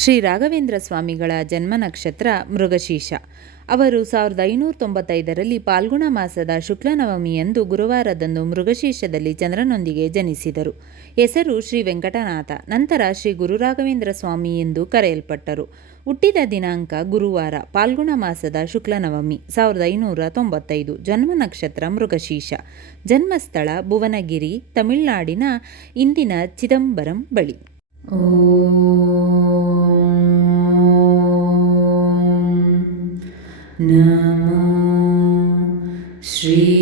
ಶ್ರೀ ರಾಘವೇಂದ್ರ ಸ್ವಾಮಿಗಳ ಜನ್ಮ ನಕ್ಷತ್ರ ಮೃಗಶೀರ್ಷ. ಅವರು 1595ರಲ್ಲಿ ಪಾಲ್ಗುಣ ಮಾಸದ ಶುಕ್ಲ ನವಮಿಯಂದು ಗುರುವಾರದಂದು ಮೃಗಶೀರ್ಷದಲ್ಲಿ ಚಂದ್ರನೊಂದಿಗೆ ಜನಿಸಿದರು. ಹೆಸರು ಶ್ರೀ ವೆಂಕಟನಾಥ. ನಂತರ ಶ್ರೀ ಗುರುರಾಘವೇಂದ್ರ ಸ್ವಾಮಿ ಎಂದು ಕರೆಯಲ್ಪಟ್ಟರು. ಹುಟ್ಟಿದ ದಿನಾಂಕ ಗುರುವಾರ, ಪಾಲ್ಗುಣ ಮಾಸದ ಶುಕ್ಲ ನವಮಿ, 1595. ಜನ್ಮ ನಕ್ಷತ್ರ ಮೃಗಶೀರ್ಷ. ಜನ್ಮಸ್ಥಳ ಭುವನಗಿರಿ, ತಮಿಳುನಾಡಿನ ಇಂದಿನ ಚಿದಂಬರಂ ಬಳಿ. ನಮೋ ಶ್ರೀ